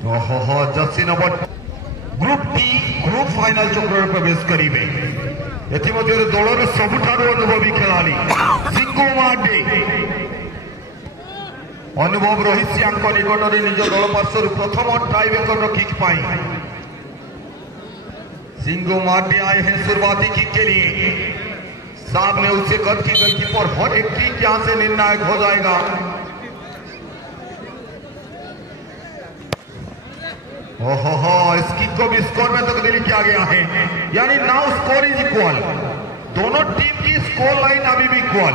Jersey number group T group final चक्र प्रवेश करेंगे एमध्य दलर सबुठार अनुभवी खेलाड़ी सिंगो मार्डे अनुभव रही निकट में निज दल पार्श्व प्रथम टाइब्रेकर किक पाई सिंगो मार्डे आए हैं शुरुआती किक के लिए। सामने उसे कद की गोलकीपर हर एक किक यहां से निर्णायक हो जाएगा। ओहो इस किक को भी स्कोर में तब्दील किया गया है, यानी नाउ स्कोर इज इक्वल। दोनों टीम की स्कोर लाइन अभी भी इक्वल।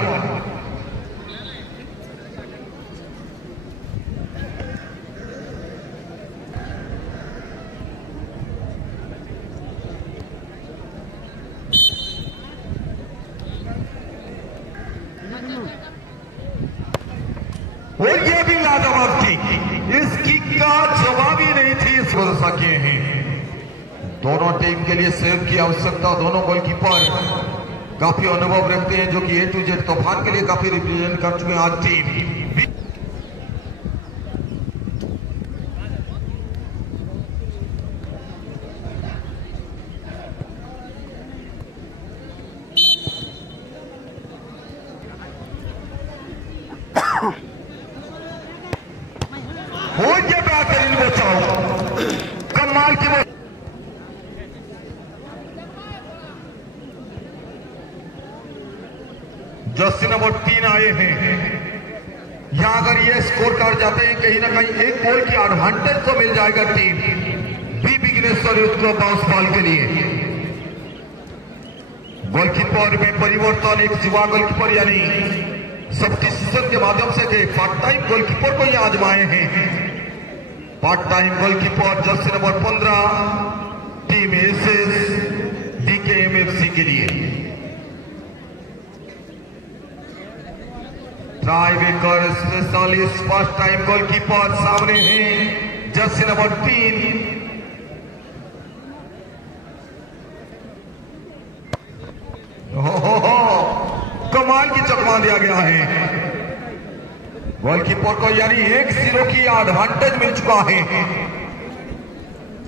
और ये भी लाजवाब थी, इस किक का जवाब ही नहीं थी इस भरोसा किए हैं। दोनों टीम के लिए सेव की आवश्यकता, दोनों गोलकीपर काफी अनुभव रखते हैं जो कि ए टू जेड तूफान के लिए काफी रिप्रेजेंट कर चुके हैं आज टीम। हो गया बेहतरीन बचाओ, कमाल की जर्सी नंबर 3 आए हैं। यहां अगर ये स्कोर कर जाते हैं कहीं ना कहीं एक गोल की एडवांटेज तो मिल जाएगा team B Vighneshwar youth club bounce ball के लिए। गोलकीपर में परिवर्तन, एक युवा गोलकीपर यानी सब्स्टिट्यूशन के माध्यम से पार्ट टाइम गोलकीपर को ही आजमाए हैं। Part time goalkeeper jersey number 15 team SS DKMFC के लिए। Tiebreaker specialist first time goalkeeper सामने हैं जर्सी नंबर 3। कमाल की चकमा दिया गया है गोलकीपर को, यानी 1-0 की एडवांटेज मिल चुका है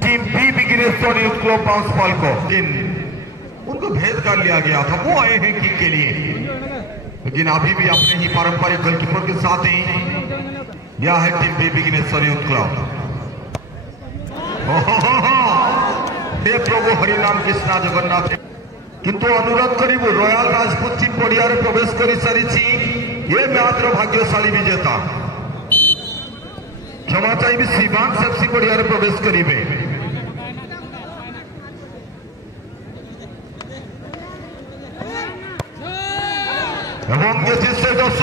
team B Vighneshwar youth club bounce ball को। उनको भेद कर लिया गया था, वो आए हैं किक के लिए, लेकिन अभी भी अपने ही पारंपरिक गोलकीपर के साथ ही यह है team B Vighneshwar youth club. हे प्रभु हरिनाम कृष्णा जगन्नाथ। किंतु अनुरोध करू रॉयल राजपूत टीम पड़िया प्रवेश कर सारी ये मैच भाग्यशाली विजेता क्षमा चाहिए शिवांश एफसी पड़िया प्रवेश करेंगे। एवं ये जिससे 10